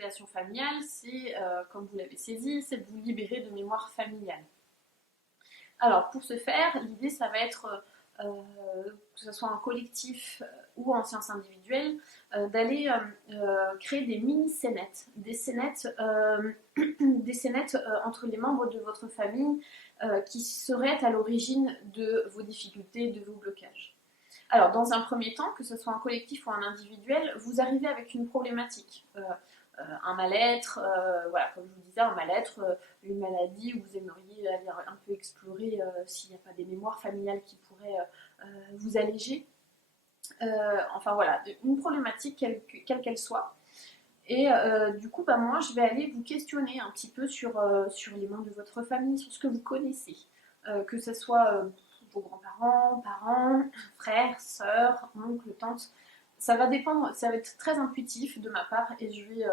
constellation familiale, c'est, comme vous l'avez saisi, c'est de vous libérer de mémoire familiale. Alors pour ce faire, l'idée ça va être, que ce soit en collectif ou en séance individuelle, d'aller créer des mini-scénettes, des scénettes, entre les membres de votre famille qui seraient à l'origine de vos difficultés, de vos blocages. Alors, dans un premier temps, que ce soit en collectif ou en individuel, vous arrivez avec une problématique, un mal-être, voilà, comme je vous disais, un mal-être, une maladie où vous aimeriez aller un peu explorer s'il n'y a pas des mémoires familiales qui pourraient vous alléger. Enfin voilà, une problématique quelle qu'elle soit. Et du coup, bah, moi, je vais aller vous questionner un petit peu sur les membres de votre famille, sur ce que vous connaissez. Que ce soit vos grands-parents, parents, frères, sœurs, oncles, tantes. Ça va dépendre, ça va être très intuitif de ma part et je vais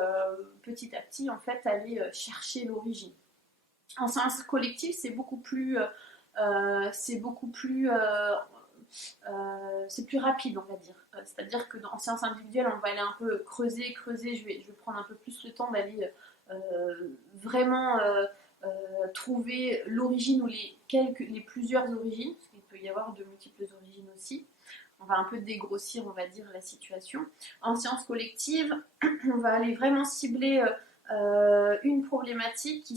petit à petit en fait aller chercher l'origine. En séance collective, c'est plus rapide, on va dire. C'est-à-dire que en séance individuelle, on va aller un peu creuser. Je vais prendre un peu plus le temps d'aller vraiment trouver l'origine ou les plusieurs origines, parce qu'il peut y avoir de multiples origines aussi. On va un peu dégrossir, on va dire, la situation. En séance collective, on va aller vraiment cibler une problématique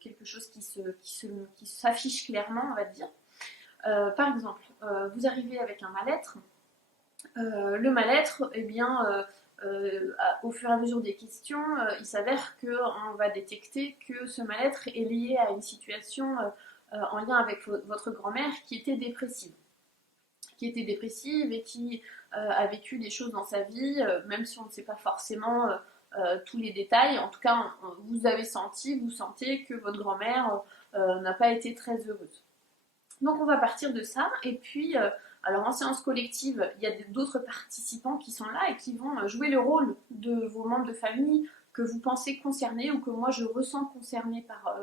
quelque chose qui s'affiche clairement, on va dire. Par exemple, vous arrivez avec un mal-être. Le mal-être, eh bien, au fur et à mesure des questions, il s'avère qu'on va détecter que ce mal-être est lié à une situation en lien avec votre grand-mère qui était dépressive. Et qui a vécu des choses dans sa vie, même si on ne sait pas forcément tous les détails. En tout cas, vous sentez que votre grand-mère n'a pas été très heureuse. Donc on va partir de ça, et puis alors en séance collective, il y a d'autres participants qui sont là et qui vont jouer le rôle de vos membres de famille que vous pensez concernés ou que moi je ressens concernés par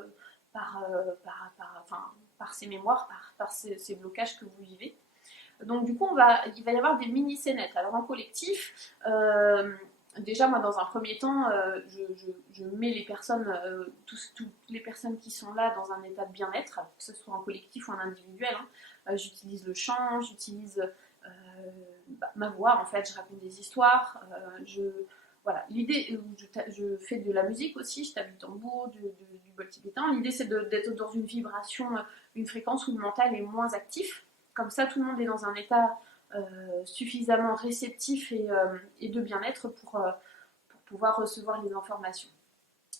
ces mémoires, par ces blocages que vous vivez. Donc du coup, il va y avoir des mini-scénettes. Alors en collectif, déjà moi dans un premier temps, je mets les personnes, toutes les personnes qui sont là dans un état de bien-être, que ce soit en collectif ou en individuel. J'utilise le chant, j'utilise ma voix, en fait, je raconte des histoires. Voilà, l'idée, je fais de la musique aussi, je tape du tambour, du bol tibétain. L'idée c'est d'être dans une vibration, une fréquence où le mental est moins actif. Comme ça, tout le monde est dans un état suffisamment réceptif et de bien-être pour pouvoir recevoir les informations.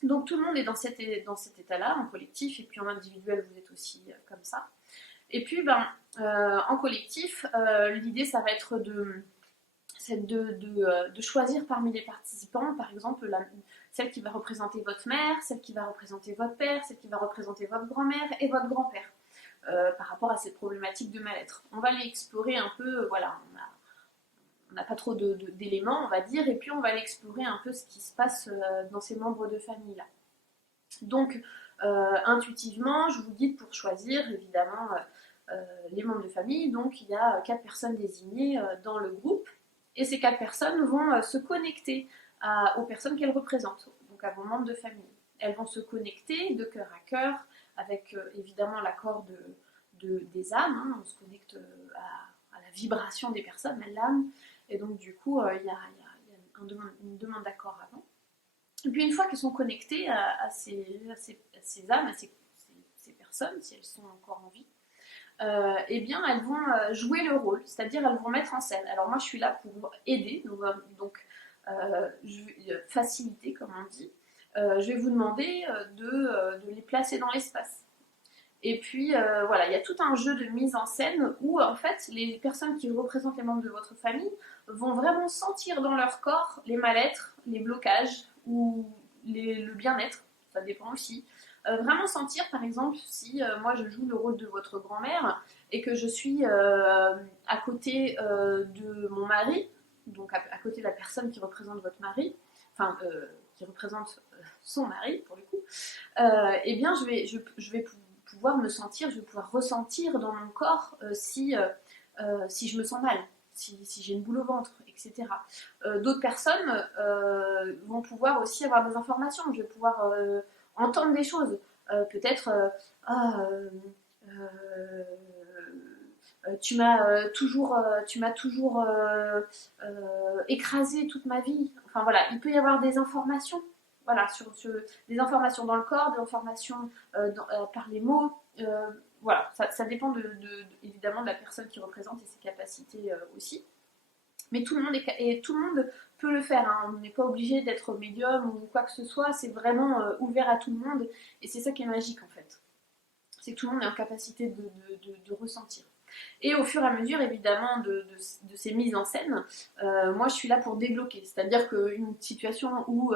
Donc tout le monde est dans cet état-là, en collectif, et puis en individuel, vous êtes aussi comme ça. Et puis, en collectif, l'idée, ça va être de choisir parmi les participants, par exemple, celle qui va représenter votre mère, celle qui va représenter votre père, celle qui va représenter votre grand-mère et votre grand-père. Par rapport à cette problématique de mal-être. On va aller explorer un peu, voilà, on n'a pas trop d'éléments, on va dire, et puis on va aller explorer un peu ce qui se passe dans ces membres de famille-là. Donc, intuitivement, je vous guide pour choisir, évidemment, les membres de famille. Donc, il y a 4 personnes désignées dans le groupe, et ces 4 personnes vont se connecter aux personnes qu'elles représentent, donc à vos membres de famille. Elles vont se connecter de cœur à cœur, avec évidemment l'accord des âmes, on se connecte à la vibration des personnes, à l'âme, et donc du coup il y a une demande d'accord avant. Et puis une fois qu'elles sont connectées à ces âmes, à ces personnes, si elles sont encore en vie, eh bien elles vont jouer le rôle, c'est-à-dire elles vont mettre en scène. Alors moi je suis là pour aider, donc faciliter comme on dit. Je vais vous demander de les placer dans l'espace. Et puis voilà, il y a tout un jeu de mise en scène où en fait les personnes qui représentent les membres de votre famille vont vraiment sentir dans leur corps les mal-être, les blocages ou le bien-être, ça dépend aussi. Vraiment sentir par exemple si moi je joue le rôle de votre grand-mère et que je suis à côté de mon mari, donc à côté de la personne qui représente votre mari, enfin qui représente son mari pour le coup, eh bien je vais pouvoir me sentir, je vais pouvoir ressentir dans mon corps si je me sens mal, si j'ai une boule au ventre, etc. D'autres personnes vont pouvoir aussi avoir des informations. Je vais pouvoir entendre des choses. Peut-être, ah, tu m'as toujours écrasé toute ma vie. Enfin voilà, il peut y avoir des informations, voilà, des informations dans le corps, des informations par les mots. Voilà, ça dépend évidemment de la personne qui représente et ses capacités aussi. Mais tout le monde peut le faire, hein. On n'est pas obligé d'être médium ou quoi que ce soit, c'est vraiment ouvert à tout le monde et c'est ça qui est magique en fait. C'est que tout le monde est en capacité de ressentir. Et au fur et à mesure, évidemment, de ces mises en scène, moi je suis là pour débloquer. C'est-à-dire qu'une situation où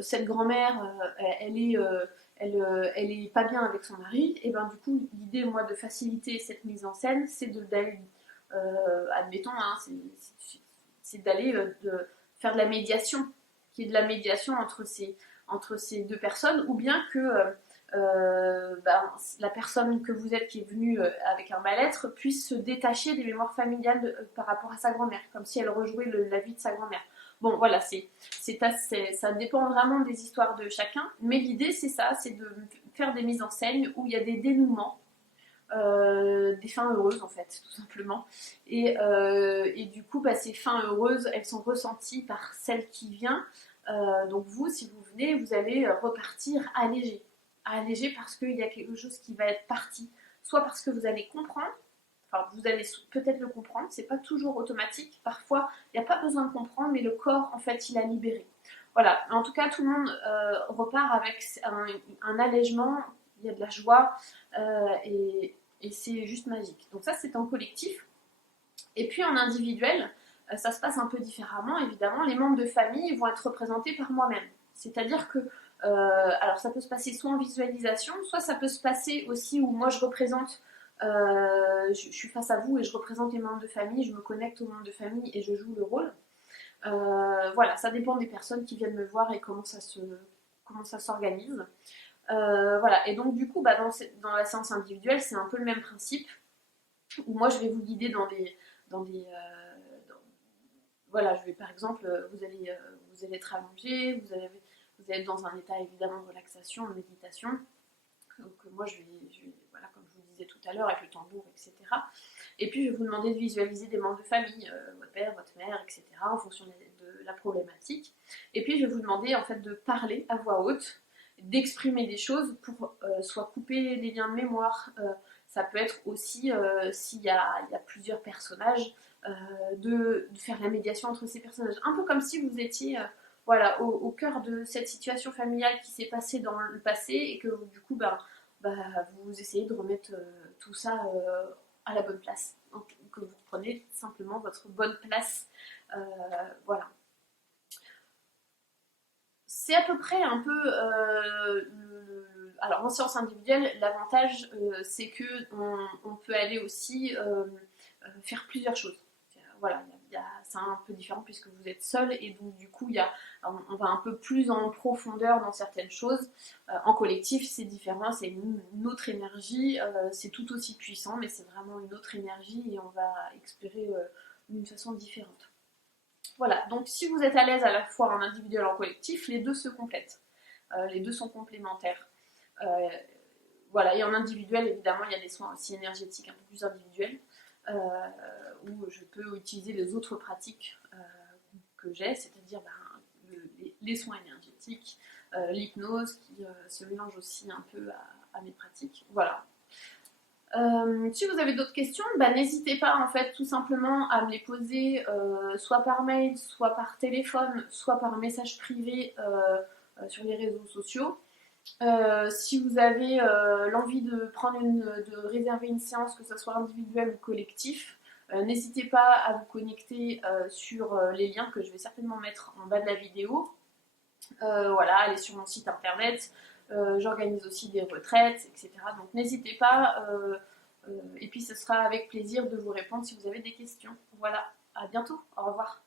cette grand-mère, elle est pas bien avec son mari, et ben du coup, l'idée, moi, de faciliter cette mise en scène, c'est d'aller, admettons, hein, c'est d'aller faire de la médiation, qu'il y ait de la médiation entre ces deux personnes, ou bien que la personne que vous êtes qui est venue avec un mal-être puisse se détacher des mémoires familiales par rapport à sa grand-mère, comme si elle rejouait la vie de sa grand-mère. Bon, voilà, ça dépend vraiment des histoires de chacun, mais l'idée c'est ça, c'est de faire des mises en scène où il y a des dénouements, des fins heureuses en fait, tout simplement. Et du coup, ces fins heureuses, elles sont ressenties par celle qui vient. Donc vous, si vous venez, vous allez repartir allégé parce qu'il y a quelque chose qui va être parti. Soit parce que vous allez comprendre, enfin vous allez peut-être le comprendre, c'est pas toujours automatique. Parfois, il n'y a pas besoin de comprendre, mais le corps, en fait, il a libéré. Voilà, en tout cas, tout le monde repart avec un allègement, il y a de la joie et c'est juste magique. Donc ça, c'est en collectif. Et puis en individuel, ça se passe un peu différemment, évidemment. Les membres de famille vont être représentés par moi-même. C'est-à-dire que alors ça peut se passer soit en visualisation, soit ça peut se passer aussi où moi je représente, je suis face à vous et je représente les membres de famille, je me connecte aux membres de famille et je joue le rôle. Voilà, ça dépend des personnes qui viennent me voir et comment ça s'organise. Voilà, et donc du coup, dans la séance individuelle, c'est un peu le même principe, où moi je vais vous guider voilà, je vais par exemple, vous allez être allongé, vous allez être dans un état évidemment de relaxation, de méditation. Donc moi je vais voilà, comme je vous disais tout à l'heure, avec le tambour, etc. Et puis je vais vous demander de visualiser des membres de famille, votre père, votre mère, etc. en fonction de la problématique. Et puis je vais vous demander en fait de parler à voix haute, d'exprimer des choses pour soit couper les liens de mémoire, ça peut être aussi s'il y a plusieurs personnages, de faire la médiation entre ces personnages. Un peu comme si vous étiez voilà, au cœur de cette situation familiale qui s'est passée dans le passé et que du coup, vous essayez de remettre tout ça à la bonne place. Donc, que vous prenez simplement votre bonne place. Voilà. C'est à peu près un peu alors en séance individuelle, l'avantage c'est que on peut aller aussi faire plusieurs choses. Voilà, c'est un peu différent puisque vous êtes seul et donc du coup on va un peu plus en profondeur dans certaines choses. En collectif c'est différent, c'est une autre énergie, c'est tout aussi puissant mais c'est vraiment une autre énergie et on va explorer d'une façon différente. Voilà, donc si vous êtes à l'aise à la fois en individuel et en collectif, les deux se complètent. Les deux sont complémentaires. Voilà, et en individuel, évidemment, il y a des soins aussi énergétiques un peu plus individuels, où je peux utiliser les autres pratiques que j'ai, c'est-à-dire les soins énergétiques, l'hypnose qui se mélange aussi un peu à mes pratiques. Voilà. Si vous avez d'autres questions, n'hésitez pas en fait tout simplement à me les poser soit par mail, soit par téléphone, soit par message privé sur les réseaux sociaux. Si vous avez l'envie de réserver une séance, que ce soit individuelle ou collectif, n'hésitez pas à vous connecter sur les liens que je vais certainement mettre en bas de la vidéo. Voilà, allez sur mon site internet. J'organise aussi des retraites, etc. Donc n'hésitez pas. Et puis ce sera avec plaisir de vous répondre si vous avez des questions. Voilà, à bientôt. Au revoir.